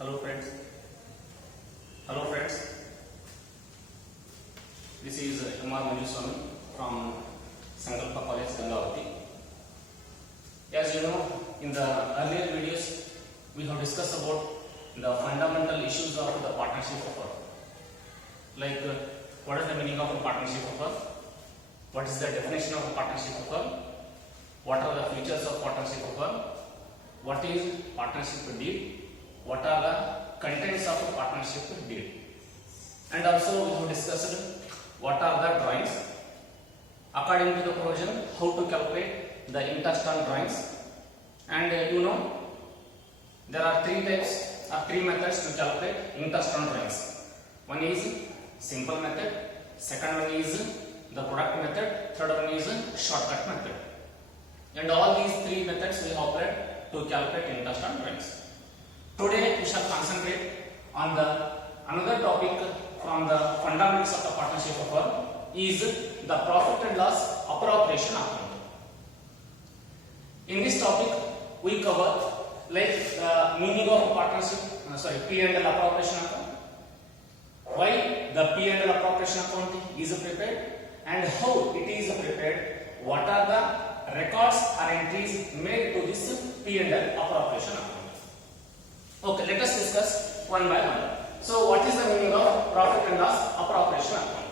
Hello friends. Hello friends. This is M.R. Manjuswamy from Sankalpa College, Gangavati. As you know, in the earlier videos, we have discussed about the fundamental issues of the partnership offer. Like what is the meaning of a partnership offer? What is the definition of a partnership offer? What are the features of partnership offer? What is partnership deed? What are the contents of a partnership deed? And also we have discussed what are the drawings. According to the provision, how to calculate the interest on drawings. And you know, there are three methods to calculate interest on drawings. One is simple method, second one is the product method, third one is shortcut method. And all these three methods we have applied to calculate interest on drawings. Today we shall concentrate on the another topic from the fundamentals of the partnership offer is the profit and loss appropriation account. In this topic we cover like the meaning of partnership, P&L appropriation account, why the P&L appropriation account is prepared and how it is prepared, what are the records or entries made to this P&L appropriation account. Okay, let us discuss one by one. So, what is the meaning of profit and loss appropriation account?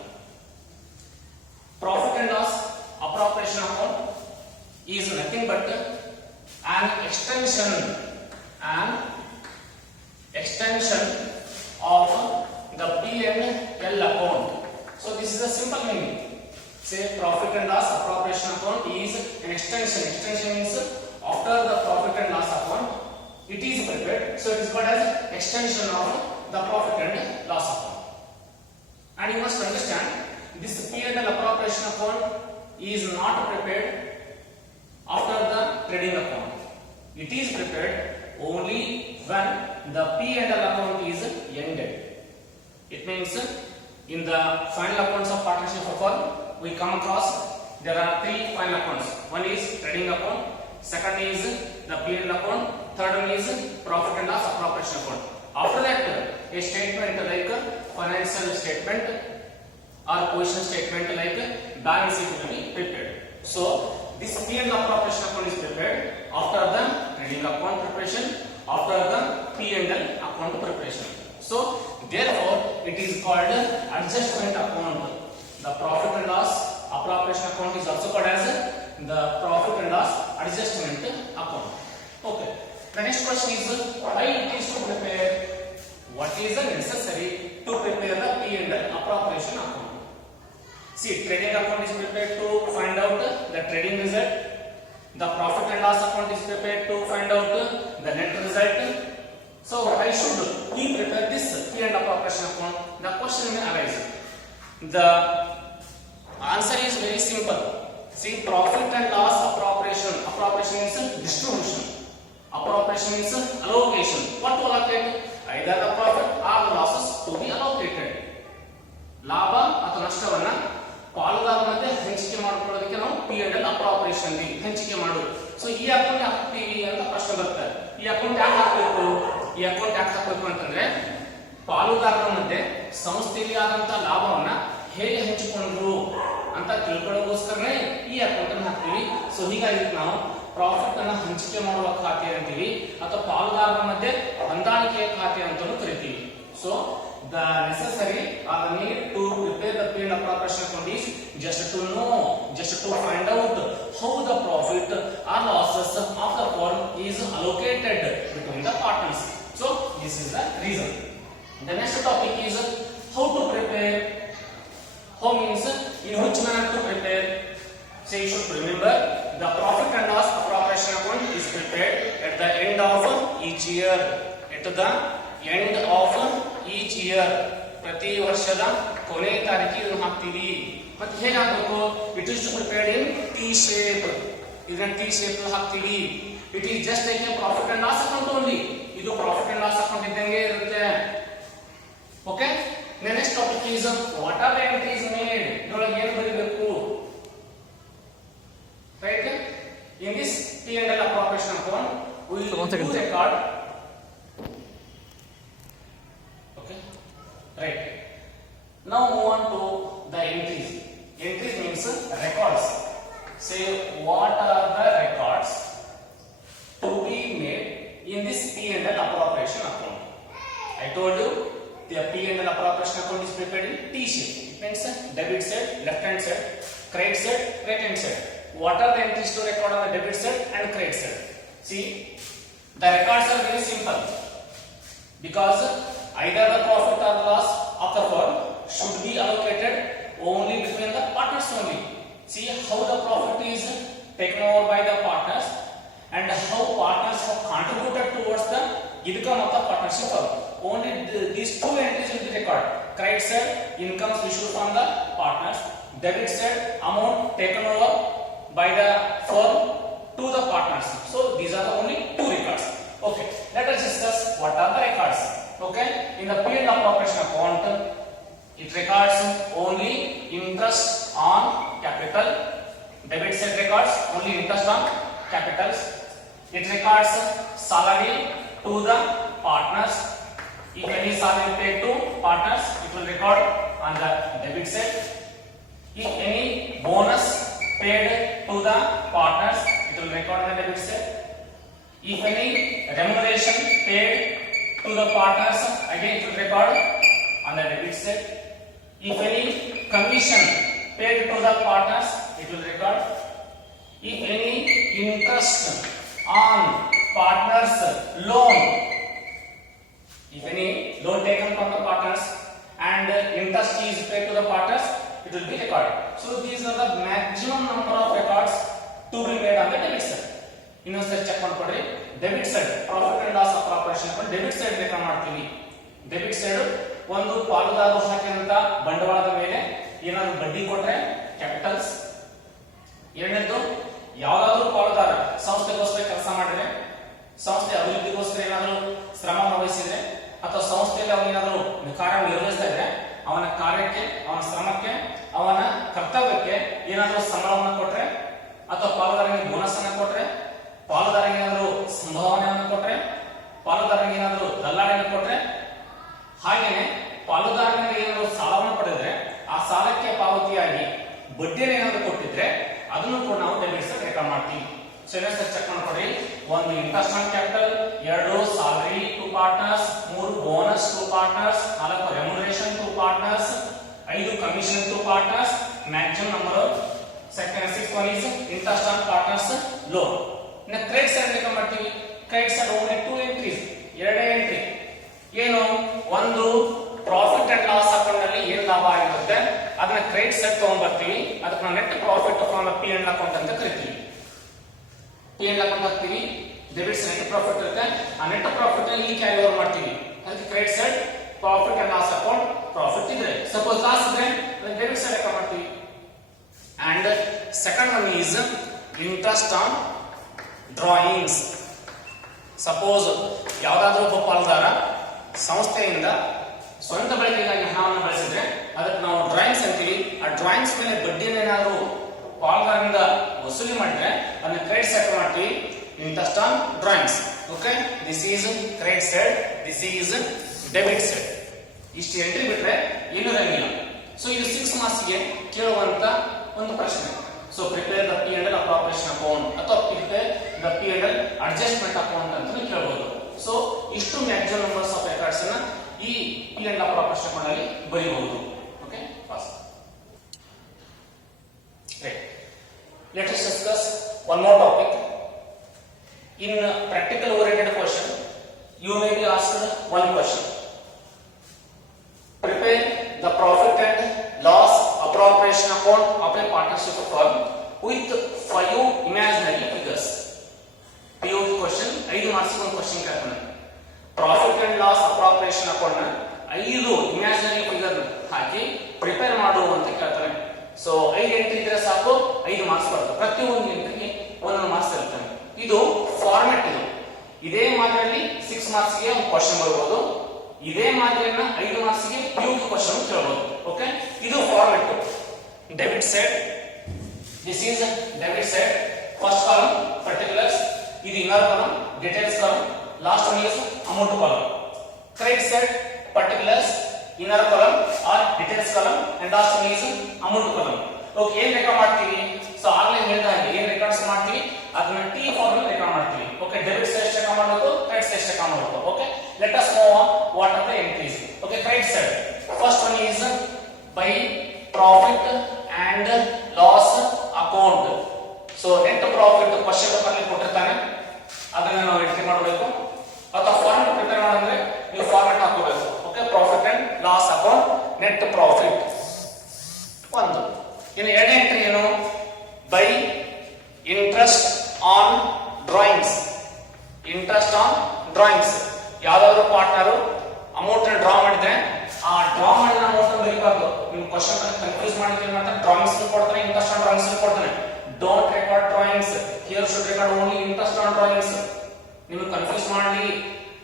Profit and loss appropriation account is nothing but an extension of the P&L account. So, this is a simple meaning. Say profit and loss appropriation account is an extension. Extension means after the profit and loss account it is prepared, so it is called as extension of the profit and loss account. And you must understand, this P&L appropriation account is not prepared after the trading account. It is prepared only when the P&L account is ended. It means in the final accounts of partnership offer, we come across there are three final accounts. One is trading account, second is the P&L account, third one is profit and loss appropriation account. After that, a statement like financial statement or position statement like balance sheet will be prepared. So this P&L appropriation account is prepared after the trading account preparation, after the P&L account preparation. So therefore it is called adjustment account. The profit and loss appropriation account is also called as the profit and loss adjustment account. Okay. The next question is why it is to prepare, what is the necessary to prepare the P&L appropriation account. See, trading account is prepared to find out the trading result. The profit and loss account is prepared to find out the net result. So why should we prepare this P&L appropriation account? The question may arise. The answer is very simple. See, profit and loss appropriation. Appropriation is distribution. Appropriation means allocation. What to allocate? Either the profit or the losses to be allocated. ಲಾಭ ಅಥವಾ ನಷ್ಟವನ್ನ ಪಾಲುದಾರರ ಮಧ್ಯೆ ಹಂಚಿಕೆ ಮಾಡಿಕೊಳ್ಳೋದಕ್ಕೆ ನಾವು P&L ಅಪ್ರಾಪರೇಷನ್ ಹಂಚಿಕೆ ಮಾಡೋದು. So ಈ account ಹಾಕ್ತೀವಿ ಅಂತ ಪ್ರಶ್ನೆ ಬರುತ್ತೆ. ಈ ಅಕೌಂಟ್ ಯಾಕೆ ಹಾಕಬೇಕು? ಈ ಅಕೌಂಟ್ ಯಾಕೆ ಹಾಕಬೇಕು ಅಂತಂದ್ರೆ ಪಾಲುದಾರರ ಮಧ್ಯೆ ಸಂಸ್ಥೆಯಲ್ಲಿ ಆದಂತ ಲಾಭವನ್ನ ಹೇಗೆ ಹಂಚಿಕೊಂಡ್ರು ಅಂತ ತಿಳ್ಕೊಳ್ಳೋಗೋಸ್ಕರನೇ ಈ ಅಕೌಂಟ್ ಅನ್ನು ಹಾಕ್ತೀವಿ. ಸೊ ಹೀಗಾಗಿ ನಾವು ಪ್ರಾಫಿಟ್ ಅನ್ನು ಹಂಚಿಕೆ ಮಾಡುವ ಖಾತೆ ಅಂತೀವಿ ಅಥವಾ ಪಾಲುದಾರರ ಮಧ್ಯೆ ಹೊಂದಾಣಿಕೆಯ ಖಾತೆ ಅಂತಾನೂ ಕರಿತೀವಿ. So the necessary or the need to prepare the P&L appropriation account is just to find out how the profit or losses of the firm is allocated between the partners. So this is the reason. The next topic is how to prepare. How means in which manner to prepare. So you should remember the profit and loss appropriation account is prepared at the end of each year. At the end of each year, ಪ್ರತಿ ವರ್ಷದ ಕೊನೆ ತಾರೀಕಿಗೆ ಇದನ್ನು ಹಾಕ್ತೀವಿ. ಮತ್ತೆ ಹೇಗೆ ಹಾಕಬೇಕು? It is prepared in T shape. ಇದನ್ನ ಟಿ ಶೇಪ್ ಹಾಕ್ತೀವಿ. It is just like A profit and loss account only. ಇದು ಪ್ರಾಫಿಟ್ ಅಂಡ್ ಲಾಸ್ ಅಕೌಂಟ್ ಇದ್ದಂಗೆ ಇರುತ್ತೆ. Okay. Next topic is what are the entries made. ಇದರೊಳಗೆ ಏನು ಬರೀಬೇಕು? Right. In this P&L appropriation account we will record what are the records to be made in this P&L appropriation account. I told you the P&L appropriation account is prepared in T shape. It means debit side, left hand side, credit side, right hand side. What are the entries to record on the debit side and credit side? See, the records are very simple because either the profit or loss of the firm should be allocated only between the partners only. See how the profit is taken over by the partners and how partners have contributed towards the income of the partnership firm. Only these two entries will be recorded. Credit side, incomes issued from the partners. Debit side, amount taken over by the firm to the partners. So these are the only two records. Okay, let us discuss what are the records. Okay, in the P&L appropriation account, it records only interest on capital. Debit side records only interest on capitals. It records salary to the partners. If any salary paid to partners, it will record on the debit side. If any bonus paid to the partners, it will record on the debit side. If any remuneration paid to the partners, again it will record on the debit side. If any commission paid to the partners, it will record. If any interest on partners loan, if any loan taken from the partners and interest is paid to the partners, it will be recorded. So these are the maximum number of records to be made on the debit side. ಇನ್ನೊಂದ್ಸರಿ check ಮಾಡ್ಕೊಡ್ರಿ. Debit side profit and loss appropriation account debit side record ಮಾಡ್ತೀವಿ. Debit side ಒಂದು ಪಾಲುದಾರರು ಹಾಕಿದಂತ ಬಂಡವಾಳದ ಮೇಲೆ ಏನಾದ್ರು ಬಡ್ಡಿ ಕೊಟ್ರೆ ಕ್ಯಾಪಿಟಲ್ಸ್. ಎರಡನೇದು ಯಾವ್ದಾದ್ರು ಪಾಲುದಾರ ಸಂಸ್ಥೆಗೋಸ್ಕರ ಕೆಲಸ ಮಾಡಿದ್ರೆ, ಸಂಸ್ಥೆ ಅಭಿವೃದ್ಧಿಗೋಸ್ಕರ ಏನಾದ್ರು ಶ್ರಮ ವಹಿಸಿದ್ರೆ ಅಥವಾ ಸಂಸ್ಥೆಯಲ್ಲಿ ಅವನೇನಾದ್ರು ಕಾರ್ಯ ನಿರ್ವಹಿಸ್ತಾ ಇದ್ರೆ ಅವನ ಕಾರ್ಯಕ್ಕೆ, ಅವನ ಶ್ರಮಕ್ಕೆ, ಅವನ ಕರ್ತವ್ಯಕ್ಕೆ ಏನಾದ್ರು ಸಂಬಳವನ್ನು ಕೊಟ್ರೆ ಅಥವಾ ಪಾಲುದಾರನಿಗೆ ಬೋನಸ್ ಅನ್ನು ಕೊಟ್ರೆ, ಪಾಲುದಾರನಿಗೆ ಏನಾದ್ರು ಸಂಭಾವನೆಯನ್ನು ಕೊಟ್ರೆ, ಪಾಲುದಾರನಿಗೆ ಏನಾದ್ರು ದಲ್ಲಾಳಿಯನ್ನು ಕೊಟ್ರೆ, ಹಾಗೇನೆ ಪಾಲುದಾರನಿಗೆ ಏನಾದ್ರು ಸಾಲವನ್ನು ಪಡೆದ್ರೆ ಆ ಸಾಲಕ್ಕೆ ಪಾವತಿಯಾಗಿ ಬಡ್ಡಿಯನ್ನು ಏನಾದ್ರು ಕೊಟ್ಟಿದ್ರೆ ಅದನ್ನು ಕೂಡ ನಾವು ಡೆಬಿಟ್ ಸೈಡ್ ರೆಕಾರ್ಡ್ ಮಾಡ್ತೀವಿ. ಸೊ ಇನ್ನೊಂದ್ಸರಿ ಚೆಕ್ ಮಾಡ್ಕೊಡ್ರಿ. ಒಂದು ಇಂಟ್ರೆಸ್ಟ್ ಆನ್ ಕ್ಯಾಪಿಟಲ್, ಎರಡು ಸಾಲರಿ ಟು ಪಾರ್ಟ್ನರ್ಸ್, ಮೂರು ಬೋನಸ್ ಟು ಪಾರ್ಟ್ನರ್ಸ್, ನಾಲ್ಕು ರೆಮ್ಯುನರೇಷನ್ ಟು ಪಾರ್ಟ್ನರ್ಸ್, ಐದು commission to partners, maximum number. Second 6 one is interest on partners loan. ಇನ್ನು ಕ್ರೆಡಿಟ್ ಸೈಡ್ ಲೆಕ್ಕ ಮಾಡ್ತೀವಿ. ಕ್ರೆಡಿಟ್ ಸೈಡ್ ಓನ್ಲಿ 2 entries, ಎರಡೇ ಎಂಟ್ರಿ. ಏನು, ಒಂದು ಪ್ರಾಫಿಟ್ ಅಂಡ್ ಲಾಸ್ ಅಕೌಂಟ್ ನಲ್ಲಿ ಏನ್ ಲಾಭ ಆಗಿರುತ್ತೆ ಅದನ್ನ ಕ್ರೆಡಿಟ್ ಸೈಡ್ ತಗೊಂಡ್ ಬರ್ತೀವಿ. ಅದಕ್ಕೆ ನಾವು net profit from the P&L account ಅಂತ ಕರಿತೀವಿ. P&L ಅಕೌಂಟ್ ಹಾಕ್ತೀವಿ, ಡೆಬಿಟ್ ಸೈಡ್ ನೆಟ್ ಪ್ರಾಫಿಟ್ ಇರುತ್ತೆ. ಆ ನೆಟ್ ಪ್ರಾಫಿಟ್ ಅಲ್ಲಿ ಕ್ಯಾರಿ ಓವರ್ ಮಾಡ್ತೀವಿ. ಅದಕ್ಕೆ credit side profit and loss account profit ಇದ್ರೆ, ಸಪೋಸ್ ಲಾಸ್ ಇದ್ರೆ ಡೆಬಿಟ್ ಸೈಡ್ ಲೆಕ್ಕ ಮಾಡ್ತೀವಿ. And second one is interest on drawings. Suppose ಯಾವುದಾದ್ರೂ ಒಬ್ಬ ಪಾಲುದಾರ ಸಂಸ್ಥೆಯಿಂದ ಸ್ವಂತ ಬಳಕೆಗಾಗಿ ಹಣವನ್ನು ಬಳಸಿದ್ರೆ ಅದಕ್ಕೆ ನಾವು ಡ್ರಾಯಿಂಗ್ಸ್ ಅಂತೀವಿ. ಆ ಡ್ರಾಯಿಂಗ್ಸ್ ಮೇಲೆ ಬಡ್ಡಿಯನ್ನು ಏನಾದರೂ ಪಾಲುದಾರರಿಂದ ವಸೂಲಿ ಮಾಡಿದ್ರೆ ಅದನ್ನ ಕ್ರೆಡಿಟ್ ಸೈಡ್ ಮಾಡ್ತೀವಿ. Interest on drawings. Okay, this is credit side, this is debit side. ಇಷ್ಟು ಎಂಟ್ರಿ ಬಿಟ್ರೆ ಏನೂ ಇರಂಗಿಲ್ಲ. ಸೊ ಇದು 6 marks ಗೆ ಕೇಳುವಂತ ಒಂದು ಪ್ರಶ್ನೆ. So prepare the P&L appropriation account ಅಥವಾ prepare the P&L adjustment account ಅಂತ ಕೇಳಬಹುದು. ಸೊ ಇಷ್ಟು ಮ್ಯಾಕ್ಸಿಮಮ್ ನಂಬರ್ಸ್ ಆಫ್ ರೆಕಾರ್ಡ್ಸ್ ಅನ್ನ ಈ P&L ಅಪ್ರಾಪರೇಷನ್ ಅಕೌಂಟ್ ಅಲ್ಲಿ ಬರೆಯಬಹುದು. Okay, fast. Let us discuss one more topic. In practical oriented question, you may be asked one question. Prepare the profit and loss appropriation account of a partnership firm with 5 imaginary figures. POQ question, 5 marks ಒಂದು question ಕೇಳ್ತಾನೆ. Profit and loss appropriation account ನ 5 imaginary figure ಹಾಕಿ prepare ಮಾಡು ಅಂತ ಕೇಳ್ತಾನೆ. So 5 entry ಇದ್ರೆ ಸಾಕು, 5 marks ಬರುತ್ತೆ. ಪ್ರತಿಯೊಂದು ಎಂಟ್ರಿಗೆ 1 ಮಾರ್ಕ್ಸ್ ಇರ್ತಾನೆ. ಇದು ಫಾರ್ಮೆಟ್. ಇದು ಇದೇ ಮಾದರಿಯಲ್ಲಿ 6 ಮಾರ್ಕ್ಸ್ ಗೆ ಒಂದು ಕ್ವೆಶ್ಚನ್ ಬರಬಹುದು. ಇದೇ ಮಾದರಿಯನ್ನ 5 ಮಾರ್ಕ್ಸ್ ಗೆ POQ ಕ್ವೆಶ್ಚನ್ ಕೇಳಬಹುದು. ಓಕೆ, ಇದು format. Debit side, this is debit side. First column particulars, ಇದು inner column details column, last one is amount column. Credit side particulars, inner column or details column, and last one is amount column. Okay, ಏನ್ record ಮಾಡ್ತೀವಿ? So ಆಗಲೇ ಹೇಳಿದ ಹಾಗೆ ಏನ್ records ಅದನ್ನ T form record ಮಾಡ್ತೀವಿ. Okay, debit side check ಮಾಡಬೇಕು, credit side check ಮಾಡಬೇಕು. Okay, let us know what are the entries. Okay, credit side, first one is by profit and loss account. So net profit question paper ಅಲ್ಲಿ ಕೊಟ್ಟಿರ್ತಾನೆ, ಅದನ್ನ ನಾವು entry ಮಾಡಬೇಕು. ಅಥವಾ format prepare ಮಾಡಿದ್ರೆ ನೀವು ಫಾರ್ಮೆಟ್ ಹಾಕೋಬೇಕು. Okay, profit and loss account, net profit ಒಂದು. ಇನ್ನು ಎರಡನೇ ಎಂಟ್ರಿ ಏನು? By interest on drawings. Interest on drawings, ಯಾವ್ದಾದ್ರು ಪಾರ್ಟ್ನರ್ ಅಮೌಂಟ್ ಡ್ರಾ ಮಾಡಿದ್ರೆ ಆ ಡ್ರಾ ಮಾಡಿದ ಅಮೌಂಟ್ ಬರೀಬಾರ್ದು. ನೀವು ಕ್ವಶನ್ ಕನ್ಫ್ಯೂಸ್ ಮಾಡಿದ್ರೆ ಏನ್ ಮಾಡ್ತಾರೆ, ಡ್ರಾಯಿಂಗ್ಸ್ ಕೊಡ್ತಾನೆ, ಇಂಟ್ರೆಸ್ಟ್ ಆನ್ ಡ್ರಾಯಿಂಗ್ಸ್ ಕೊಡ್ತಾನೆ. Don't record drawings, here should record only interest on drawings. ನಿಮಗೆ ಕನ್ಫ್ಯೂಸ್ ಮಾಡಲಿ,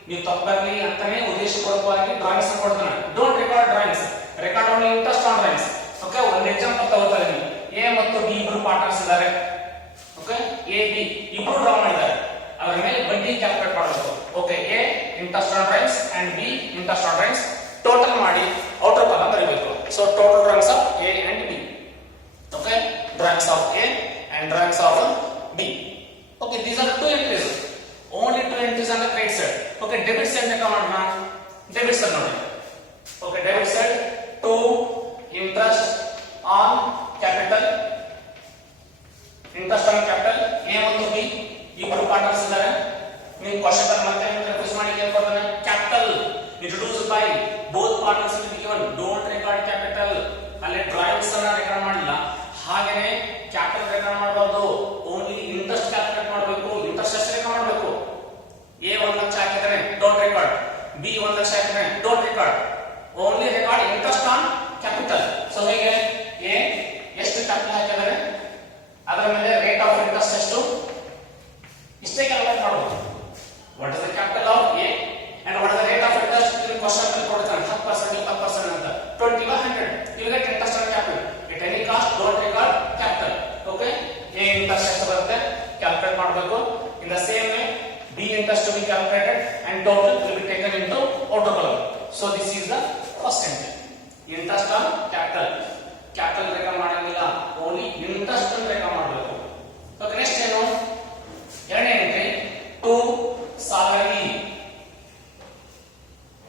ನೀವು ತಪ್ಪಾಗಲಿ ಅಂತಾನೆ ಉದ್ದೇಶಪೂರ್ವಕವಾಗಿ ಡ್ರಾಯಿಂಗ್ಸ್ ಕೊಡ್ತಾನೆ. Don't record drawings, record only interest on drawings. Okay, ಒಂದು ಎಕ್ಸಾಂಪಲ್ ತಗೋತಾರೆ ನೀವು. ಎ ಮತ್ತು ಬಿ ಇಬ್ರು ಪಾರ್ಟ್ನರ್ಸ್ ಇದ್ದಾರೆ. ಓಕೆ, ಎ ಬಿ ಇಬ್ರು ಡ್ರಾ ಮಾಡಿದ್ದಾರೆ, ಅದರ ಮೇಲೆ ಬಡ್ಡಿ ಕ್ಯಾಲ್ಕುಲೇಟ್ ಮಾಡಬೇಕು. Okay, A interest on drawings and B interest on drawings total ಮಾಡಿ ಔಟರ್ ಕಾಲಮ್ ಬರೀಬೇಕು. So total drawings of A and B. Okay, drawings of A and drawings of B. Okay, these are two entries, only two entries on the credit side. Okay, debit side ಲೆಕ್ಕ ಮಾಡೋಣ. Debit side ನೋಡಿ. Okay, debit side to interest on capital. Interest on capital, A ಮತ್ತು B ಇಬ್ಬರು partners ಇದ್ದಾರೆ. ನೀವು question ಮತ್ತೆ confuse ಮಾಡಿ ಕೇಳ್ಕೊಳ್ತಾನೆ. Capital introduced by both partners will be given. Don't record capital. ಅಲ್ಲಿ ಡ್ರಾಯಿಂಗ್ಸ್ ಅನ್ನ ರೆಕಾರ್ಡ್ ಮಾಡಿಲ್ಲ, ಹಾಗೇನೆ ಕ್ಯಾಪಿಟಲ್ ರೆಕಾರ್ಡ್ ಮಾಡಬಾರ್ದು. ಓನ್ಲಿ ಇಂಟ್ರೆಸ್ಟ್ ಕ್ಯಾಲ್ಕುಲೇಟ್ ಮಾಡಬೇಕು. ಇಂಟ್ರೆಸ್ಟ್ ಎಷ್ಟು ರೆಕಾರ್ಡ್ ಮಾಡಬೇಕು? ಎ 1 ಲಕ್ಷ ಹಾಕಿದ್ರೆ ಡೋಂಟ್ ರೆಕಾರ್ಡ್, ಬಿ 1 ಲಕ್ಷ ಹಾಕಿದ್ರೆ don't record, only record interest on capital. So ಹೀಗೆ ಎ ಎಷ್ಟು ಕ್ಯಾಪಿಟಲ್ ಹಾಕಿದರೆ ಅದರ ಮೇಲೆ ರೇಟ್ ಆಫ್ ಇಂಟ್ರೆಸ್ಟ್ ಎಷ್ಟು, ಇಷ್ಟೇ ಕ್ಯಾಲ್ಕುಲೇಟ್ ಮಾಡಬಹುದು. What is the capital of A and what is the rate of interest? In question will ಕೊಡ್ತಾನೆ 10%, 20% ಅಂತ. 20 or 100, you will get interest on capital. At any cost, don't record capital. Okay, a interest ಎಷ್ಟು ಬರುತ್ತೆ calculate ಮಾಡಬೇಕು. In the same way, b interest to be calculated and total will be taken into outer column. So this is the first entry. Interest on capital. Capital record ಮಾಡಂಗಿಲ್ಲ, only interest ಅನ್ನು record ಮಾಡಬೇಕು. Okay, next ಏನು? ಎರಡನೇ entry to salary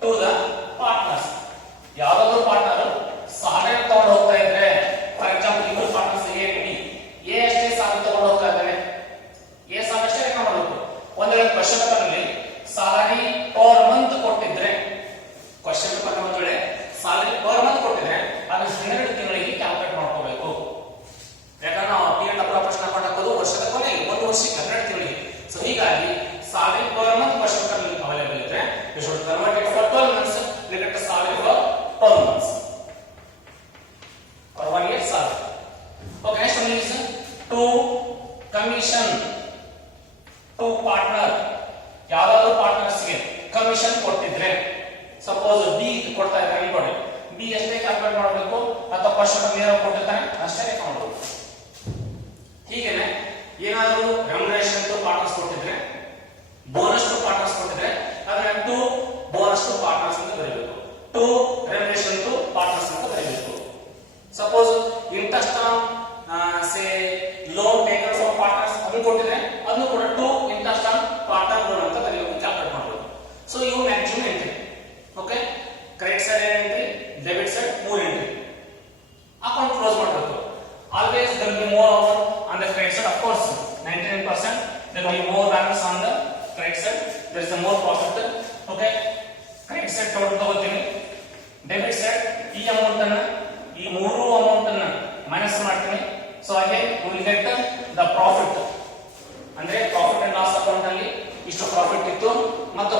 to the partners. ಯಾವ್ದಾದ್ರು partner salary ತಗೊಂಡು ಹೋಗ್ತಾ ಇದ್ರೆ, for example ಇಬ್ಬರು ಪಾರ್ಟ್ನರ್ಸ್ ಎ ಬಿ, ಎ ಅಷ್ಟೇ ಸಾಲ ತಗೊಂಡು ಹೋಗ್ತಾ ಇದ್ದಾರೆ, ಎ ಸಾಲ ಅಷ್ಟೇ ರೆಕಾರ್ಡ್ ಮಾಡಬೇಕು. ಒಂದ್ ವೇಳೆ ಕ್ವಶನ್ ಪೇಪರ್ ಅಲ್ಲಿ ಸಾಲರಿ ಪರ್ ಮಂತ್ ಕೊಟ್ಟಿದ್ರೆ, ಕ್ವಶನ್ ಪೇಪರ್ ಒಂದ್ ವೇಳೆ ಸಾಲರಿ ಪರ್ ಮಂತ್ ಕೊಟ್ಟಿದ್ರೆ ಅದನ್ನ 12 ತಿಂಗಳಿಗೆ ಕ್ಯಾಲ್ಕುಲೇಟ್ ಮಾಡ್ಕೋಬೇಕು. ಯಾಕಂದ್ರೆ ನಾವು ಪಿ ಅಂಡ್ ಅಪ್ರಾಪರೇಷನ್ ಅಕೌಂಟ್ ಹಾಕೋದು ವರ್ಷದ ಕೊನೆಗೆ, ಒಂದು ವರ್ಷಕ್ಕೆ 12 ತಿಂಗಳಿಗೆ. ಸೊ ಹೀಗಾಗಿ salary per month question paper available ಇದ್ರೆ you should convert it for 12 months, you get the salary for 12 months for 1 year salary. Okay, next one is to commission to partner. ಯಾವ್ದಾದ್ರು partners ಗೆ commission ಕೊಟ್ಟಿದ್ರೆ, suppose B ಕೊಡ್ತಾ ಇದ್ದಾರೆ ಅನ್ಕೊಳ್ಳಿ, B ಎಷ್ಟೇ calculate ಮಾಡಬೇಕು ಅಥವಾ ಕ್ವಶನ್ ನೇರ ಕೊಟ್ಟಿರ್ತಾನೆ ಅಷ್ಟೇ ಲೆಕ್ಕ ಮಾಡಬೇಕು. ಹೀಗೇನೆ ಏನಾದರೂ ರೆಮ್ಯುನರೇಷನ್ ಟು ಪಾರ್ಟ್ನರ್ಸ್ ಕೊಟ್ಟಿದ್ರೆ, ಬೋನಸ್ ಟು ಪಾರ್ಟ್ನರ್ಸ್ ಕೊಟ್ಟಿದ್ರೆ ಅದನ್ನ ಟು ಬೋನಸ್ ಟು ಪಾರ್ಟ್ನರ್ಸ್ ಅಂತ ಬರೀಬೇಕು, ಟು ರೆಮ್ಯುನರೇಷನ್ ಟು ಪಾರ್ಟ್ನರ್ಸ್ ಅಂತ ಬರೀಬೇಕು. Suppose interest on say loan taken from partners ಅದನ್ನು ಕೊಟ್ಟಿದ್ರೆ ಅದನ್ನು ಕೂಡ to interest on partner loan ಅಂತ ಬರೀಬೇಕು, ಕ್ಯಾಲ್ಕುಲೇಟ್ ಮಾಡಬೇಕು. ಸೊ ಇವು maximum entry. Okay, credit side entry, debit side 3 entry. Account close ಮಾಡಬೇಕು. Always there will be more on the credit side, of course 99% there will be more balance on the credit side, there is a more profit. Okay, credit side total ತಗೋತೀನಿ, debit side ಈ amount ಅನ್ನು, ಈ ಮೂರು amount ಅನ್ನು minus ಮಾಡ್ತೀನಿ. So again we will get the profit. ಅಂದ್ರೆ profit and loss account ಅಲ್ಲಿ ಇಷ್ಟು ಪ್ರಾಫಿಟ್ ಇತ್ತು ಮತ್ತು